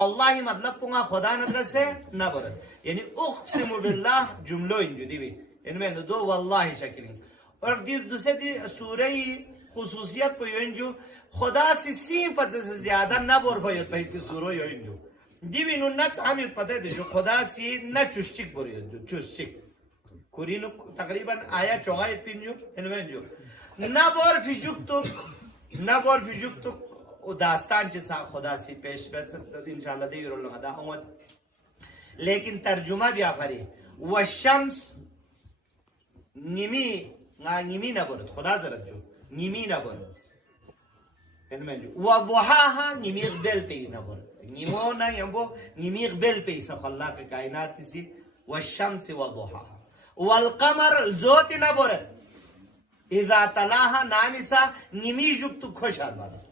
والله مطلب پونگا خدا ندرسه نبرد. یعنی اقسم بالله جمله اینجوری بی، یعنی من دو والله شکلیم. اور دوسری سوره خصوصیت پو اینجو خدا سی پس زیاده نبر باید باید که سوره اینجو دیوی نو نت همیت پته دیجو خدا سی نه چوشچیک برید چوشچیک کورینو تقریبا آیا چوغایت پینجو اینو اینجو نبر فیجوک تو و داستان چه خدا سی پیش بد انشاءالله دیگر رو لگا اومد لیکن ترجمه بیا فری و شمس نیمی نبرد خدا زرد جو نیمی نبرد و ضحاها نیمی قبل پی نبرد نیمو نه یمبو نیمی قبل پی سخلاق کائنات سی و شمس و ضحاها والقمر زوت نبرد اذا تلاها نامیسا نیمی جوک تو خوش آد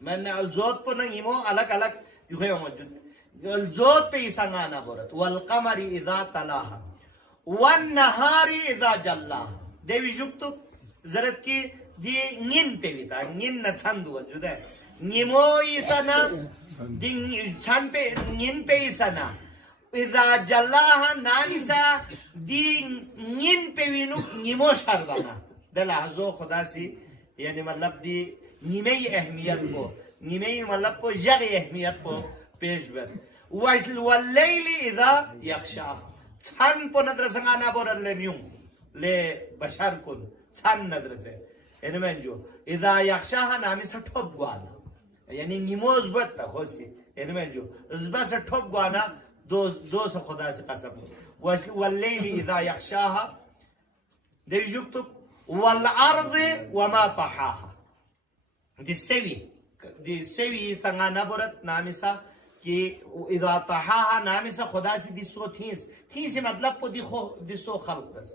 من الزود پر نیمو الگ الگ یوه موجود الزود پہ سنگا نہ برت والقمر اذا تلاها والنهار اذا جلاها دیوی جوکتو زرت کی دی نین پہ بیتا نین نہ چھند وجود ہے نیمو ایسنا دی چھند پہ نین پہ ایسنا اذا جلاها نانسا دی نین پہ وینو نیمو شربانا دلحظو خدا سی یعنی مطلب دی نیمه اهمیت کو نیمه مطلب کو جغ اهمیت کو پیش بر واللیل اذا یغشا چھن پو ندرسه انا بور لمیون ل بشر کن چھن ندرسه اینمن جو اذا یغشاها نامی سے ٹھوب گوانا یعنی نیموز بت خوسی اینمن جو ازبا سے ٹھوب گوانا دو سے خدا سے قسم واللیل اذا یغشاها دی جوکتو والارض وما طحاها دی سوی سنگا نبرت نامیسا کہ اذا طحاها نامیسا خدا سی دی سو تھیس مطلب پو دی سو خلق بس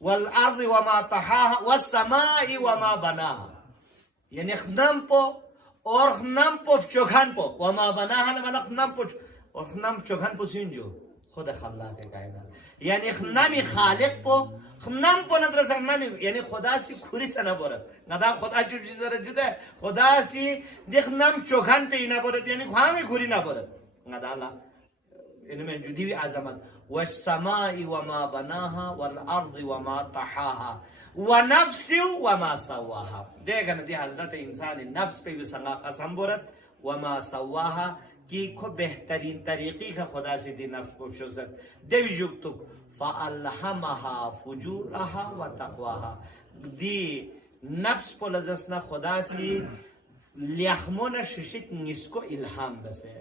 والارض وما طحاها والسماء وما بناها یعنی خنم پو اور خنم پو چوکھن پو وما بناها نمانا خنم پو اور خنم چوکھن پو سنجو خود خلاق کائنات یعنی خنمی خالق پو خنم پو ندر سنمی یعنی خدا سی خوری سے نبرد ندا خدا چو چیز را جدا ہے خدا سی دیکھ نم چوکھن پہ ہی نبرد یعنی خواہنگی خوری نبرد ندا اللہ انہوں جو دیوی عظمت والسماء وما بناها والارض وما طحاها ونفس وما سواها دیکھا نا دی حضرت انسان نفس پہ بھی سنگا قسم برد وما سواها کی کو بہترین طریقی کا خدا سے دی نفس کو شوزت دیوی جوکتو فَأَلْهَمَهَا فُجُورَهَا وَتَقْوَاهَا دی نفس پو لزسنا خدا سی لیخمون ششک نسکو الہام بسے